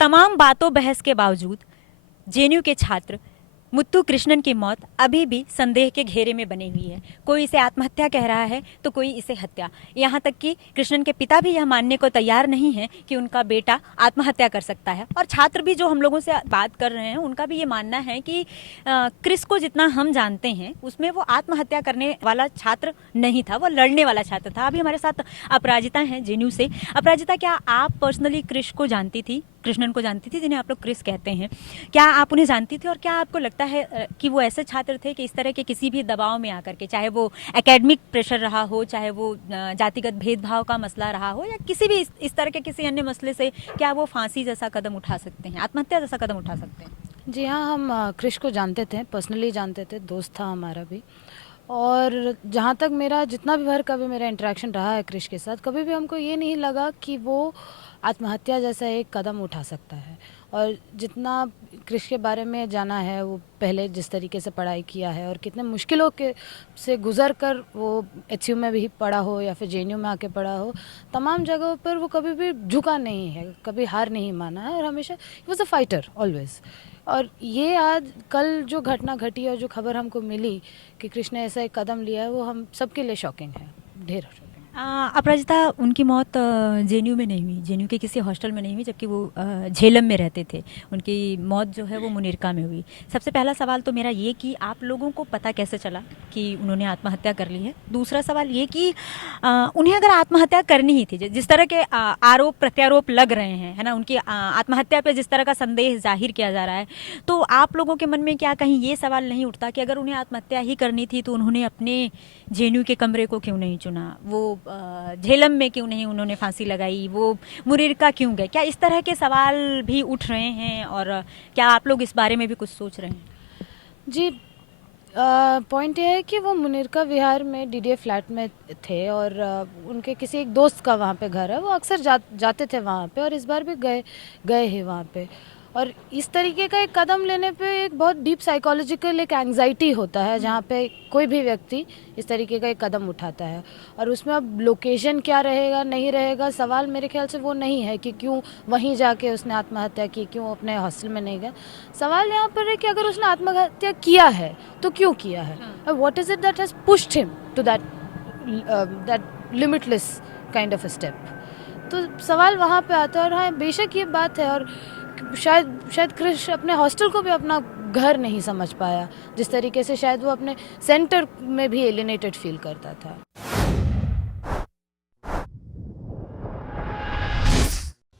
तमाम बातों बहस के बावजूद जेएनयू के छात्र मुत्तू कृष्णन की मौत अभी भी संदेह के घेरे में बनी हुई है। कोई इसे आत्महत्या कह रहा है तो कोई इसे हत्या। यहाँ तक कि कृष्णन के पिता भी यह मानने को तैयार नहीं है कि उनका बेटा आत्महत्या कर सकता है। और छात्र भी जो हम लोगों से बात कर रहे हैं उनका भी ये मानना है कि क्रिस को जितना हम जानते हैं उसमें वो आत्महत्या करने वाला छात्र नहीं था, वो लड़ने वाला छात्र था। अभी हमारे साथ अपराजिता हैं जेएनयू से। अपराजिता, क्या आप पर्सनली क्रिश को जानती थी, कृष्णन को जानती थी, जिन्हें आप लोग क्रिस कहते हैं? क्या आप उन्हें जानती थी और क्या आपको लगता है कि वो ऐसे छात्र थे कि इस तरह के किसी भी दबाव में आकर के, चाहे वो एकेडमिक प्रेशर रहा हो, चाहे वो जातिगत भेदभाव का मसला रहा हो, या किसी भी इस तरह के किसी अन्य मसले से, क्या वो फांसी जैसा कदम उठा सकते हैं, आत्महत्या जैसा कदम उठा सकते हैं? जी हाँ, हम क्रिश को जानते थे, पर्सनली जानते थे, दोस्त था हमारा भी। और जहाँ तक मेरा जितना भी भर का भी मेरा इंटरेक्शन रहा है क्रिश के साथ, कभी भी हमको ये नहीं लगा कि वो आत्महत्या जैसा एक कदम उठा सकता है। और जितना क्रिश के बारे में जाना है, वो पहले जिस तरीके से पढ़ाई किया है और कितने मुश्किलों के से गुजर कर वो एचयू में भी पढ़ा हो या फिर जेएनयू में आके पढ़ा हो, तमाम जगहों पर वो कभी भी झुका नहीं है, कभी हार नहीं माना है और हमेशा he was a fighter always. और ये आज कल जो घटना घटी और जो खबर हमको मिली कि कृष्ण ने ऐसा एक कदम लिया है, वो हम सबके लिए शॉकिंग है, ढेर शॉकिंग। अपराजिता, उनकी मौत जेएनयू में नहीं हुई, जेएनयू के किसी हॉस्टल में नहीं हुई, जबकि वो झेलम में रहते थे। उनकी मौत जो है वो मुनीरका में हुई। सबसे पहला सवाल तो मेरा ये कि आप लोगों को पता कैसे चला कि उन्होंने आत्महत्या कर ली है? दूसरा सवाल ये कि उन्हें अगर आत्महत्या करनी ही थी, जिस तरह के आरोप प्रत्यारोप लग रहे हैं, है ना, उनकी आत्महत्या पे जिस तरह का संदेह जाहिर किया जा रहा है, तो आप लोगों के मन में क्या कहीं ये सवाल नहीं उठता कि अगर उन्हें आत्महत्या ही करनी थी तो उन्होंने अपने जेएनयू के कमरे को क्यों नहीं चुना, वो झेलम में क्यों नहीं उन्होंने फांसी लगाई, वो मुरीरका क्यों गए? क्या इस तरह के सवाल भी उठ रहे हैं और क्या आप लोग इस बारे में भी कुछ सोच रहे हैं? जी, पॉइंट ये है कि वो मुनीरका विहार में डीडीए फ्लैट में थे और उनके किसी एक दोस्त का वहाँ पे घर है, वो अक्सर जाते थे वहाँ पे और इस बार भी गए गए हैं वहाँ पे। और इस तरीके का एक कदम लेने पे एक बहुत डीप साइकोलॉजिकल एक एंग्जाइटी होता है जहाँ पे कोई भी व्यक्ति इस तरीके का एक कदम उठाता है। और उसमें अब लोकेशन क्या रहेगा नहीं रहेगा, सवाल मेरे ख्याल से वो नहीं है कि क्यों वहीं जाके उसने आत्महत्या की, क्यों अपने हॉस्टल में नहीं गया। सवाल यहाँ पर है कि अगर उसने आत्महत्या किया है तो क्यों किया है, और what is it that has pushed him to that limitless kind of a step. तो सवाल वहाँ पे आता है। और हाँ, बेशक ये बात है, और शायद क्रिश अपने हॉस्टल को भी अपना घर नहीं समझ पाया, जिस तरीके से शायद वो अपने सेंटर में भी एलिनेटेड फील करता था।